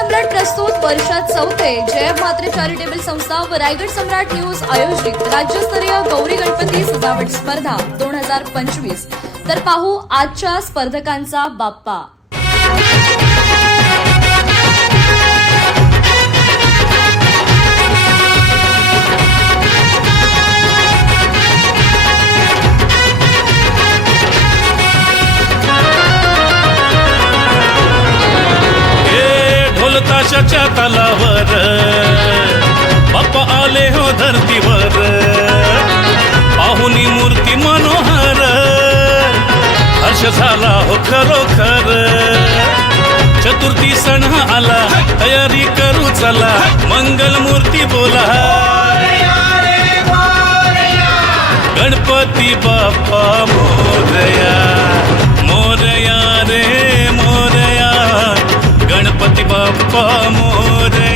सम्राट प्रस्तुत वर्षात चौथे जय म्हात्रे चॅरिटेबल संस्था व रायगड सम्राट न्यूज आयोजित राज्यस्तरीय गौरी गणपती सजावट स्पर्धा 2025। तर पाहू आजच्या स्पर्धकांचा बाप्पा। ताशाच्या तालावर बाप्पा आले हो धरतीवर, पाहुनी मूर्ती मनोहर, हर्ष झाला हो खरोखर। चतुर्थी सण आला, तयारी करू चला, मंगल मूर्ती बोला, गणपती बाप्पा मोरया, मोरया रे मोरया, गणपती बाप्पा मोरया।